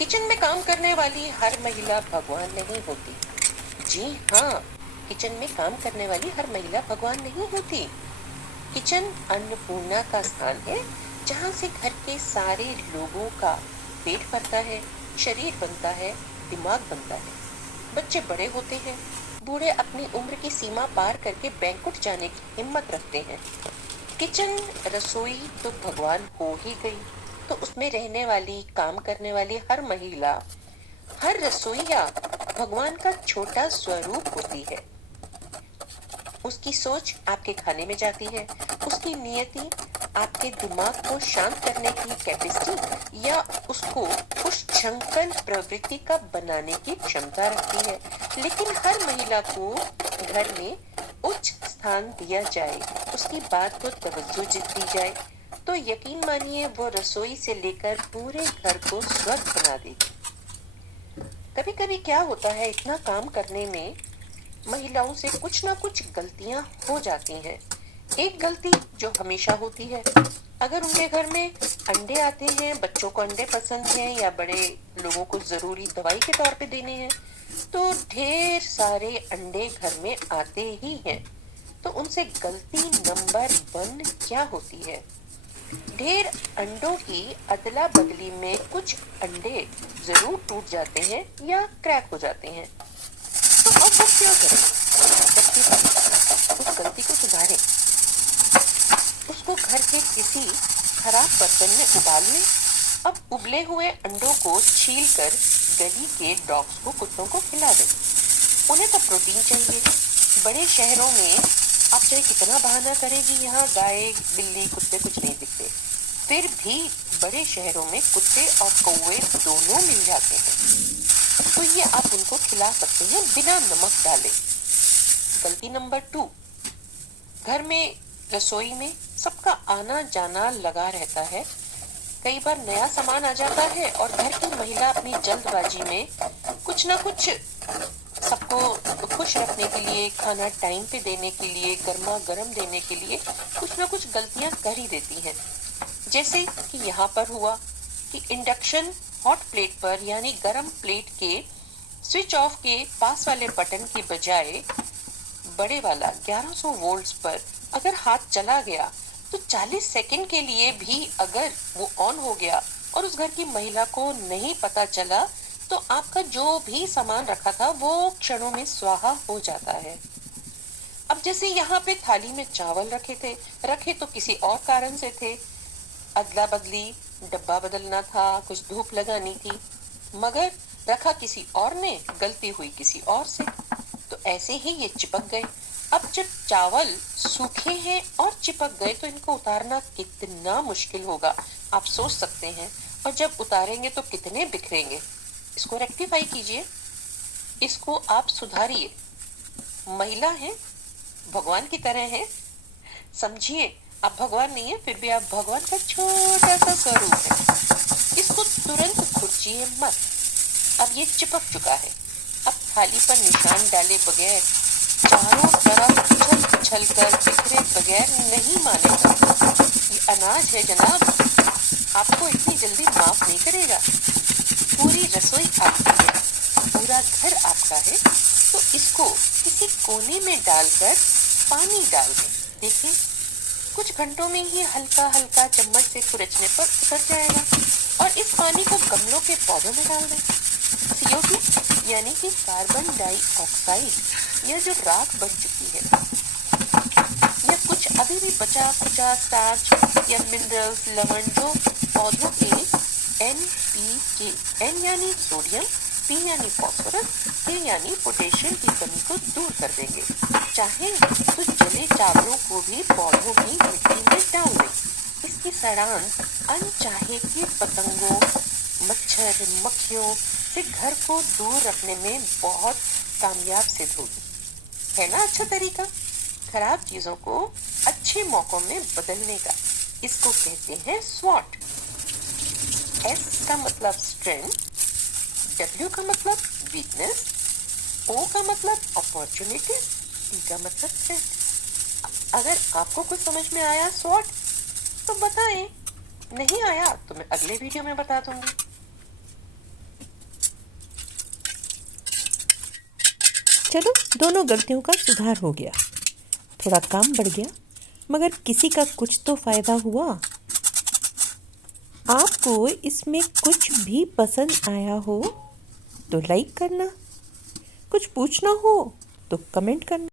Kitchen में काम करने वाली हर महिला भगवान नहीं होती। जी हाँ, किचन में काम करने वाली हर महिला भगवान नहीं होती। किचन अन्नपूर्णा का स्थान है, जहाँ से घर के सारे लोगों का पेट भरता है, शरीर बनता है, दिमाग बनता है। बच्चे बड़े होते हैं, बूढ़े अपनी उम्र की सीमा पार करके बैंकुट जाने की हिम्मत रखते हैं। किचन रसोई तो भगवान हो ही गई, तो उसमें रहने वाली काम करने वाली हर महिला, हर रसोईया भगवान का छोटा स्वरूप होती है। उसकी सोच आपके खाने में जाती है, उसकी नियति आपके दिमाग को शांत करने की कैपेसिटी या उसको उस छंकन प्रवृत्ति का बनाने की क्षमता रखती है। लेकिन हर महिला को घर में उच्च स्थान दिया जाए, उसकी बात को तवज्जो दी जाए, तो यकीन मानिए वो रसोई से लेकर पूरे घर को स्वर्ग बना देगी। कभी कभी क्या होता है, इतना काम करने में महिलाओं से कुछ ना कुछ गलतियां हो जाती हैं। एक गलती जो हमेशा होती है, अगर उनके घर में अंडे आते हैं, बच्चों को अंडे पसंद हैं या बड़े लोगों को जरूरी दवाई के तौर पे देने हैं, तो ढेर सारे अंडे घर में आते ही हैं। तो उनसे गलती नंबर 1 क्या होती है? ढेर अंडों की अदला बदली में कुछ अंडे जरूर टूट जाते हैं या क्रैक हो जाते हैं। तो अब वो क्या करें? सबसे पहले उस गलती को सुधारें, उसको घर के किसी खराब बर्तन में उबाल लें। अब उबले हुए अंडों को छील कर गली के डॉग्स को, कुत्तों को खिला दें। उन्हें तो प्रोटीन चाहिए। बड़े शहरों में आप चाहे कितना बहाना करें कि यहाँ गाय बिल्ली कुत्ते कुछ नहीं दिखते, फिर भी बड़े शहरों में कुत्ते और कौवे दोनों मिल जाते हैं। तो ये आप उनको खिला सकते हैं बिना नमक डाले। गलती नंबर 2, घर में रसोई में सबका आना जाना लगा रहता है। कई बार नया सामान आ जाता है और घर की महिला अपनी जल्दबाजी में कुछ ना कुछ सबको खुश रखने के लिए, खाना टाइम पे देने के लिए, गर्मा गर्म देने के लिए कुछ ना कुछ गलतियां कर ही देती हैं। जैसे कि यहाँ पर हुआ कि इंडक्शन हॉट प्लेट पर यानी गरम प्लेट के स्विच ऑफ के पास वाले बटन की बजाय बड़े वाला 1100 वोल्ट्स पर अगर हाथ चला गया, तो 40 सेकंड के लिए भी अगर वो ऑन हो गया और उस घर की महिला को नहीं पता चला, तो आपका जो भी सामान रखा था वो क्षणों में स्वाहा हो जाता है। अब जैसे यहाँ पे थाली में चावल रखे तो किसी और कारण से थे, अदला बदली, डब्बा बदलना था, कुछ धूप लगानी थी, मगर रखा किसी और ने, गलती हुई किसी और से, तो ऐसे ही ये चिपक गए। अब जब चावल सूखे हैं और चिपक गए तो इनको उतारना कितना मुश्किल होगा, आप सोच सकते हैं। और जब उतारेंगे तो कितने बिखरेंगे। इसको रेक्टिफाई कीजिए, इसको आप सुधारिए। महिला है, भगवान की तरह है, समझिए आप भगवान नहीं है, फिर भी आप भगवान का छोटा सा स्वरूप है। इसको तुरंत खुर्चिए मत। अब ये चिपक चुका है। अब थाली पर निशान डाले बगैर, चारों तरफ उछल उछल कर बिखरे बगैर नहीं मानेगा। ये अनाज है जनाब, आपको इतनी जल्दी माफ नहीं करेगा। पूरी रसोई आपकी है, पूरा घर आपका है, तो इसको किसी कोने में डालकर पानी डाल दें। देखिए, कुछ घंटों में ही हल्का हल्का चम्मच से खुरचने पर उतर जाएगा। और इस पानी को गमलों के पौधों में डाल दें। CO2 यानी कि कार्बन डाइऑक्साइड, यह जो राख बन चुकी है, या कुछ अभी भी बचा खुचा स्टार्च या मिनरल्स, लवण, जो पौधों के NPK, N यानी सोडियम, P यानी फॉस्फोरस, K यानी पोटेशियम की कमी को दूर कर देंगे। चाहे तो जले चावलों को भी पौधों की मिट्टी में डाल दें। इसकी सड़ान अनचाहे की पतंगों, मच्छर, मक्खियों से घर को दूर रखने में बहुत कामयाब सिद्ध होगी। है ना अच्छा तरीका खराब चीजों को अच्छे मौकों में बदलने का। इसको कहते हैं स्वॉट। S का मतलब स्ट्रेंथ, W का मतलब वीकनेस, O का मतलब अपॉर्चुनिटी, T का मतलब थ्रेट। अगर आपको कुछ समझ में आया स्वॉट तो बताएं, नहीं आया तो मैं अगले वीडियो में बता दूंगी। चलो, दोनों गलतियों का सुधार हो गया, थोड़ा काम बढ़ गया, मगर किसी का कुछ तो फ़ायदा हुआ। आपको इसमें कुछ भी पसंद आया हो तो लाइक करना, कुछ पूछना हो तो कमेंट करना।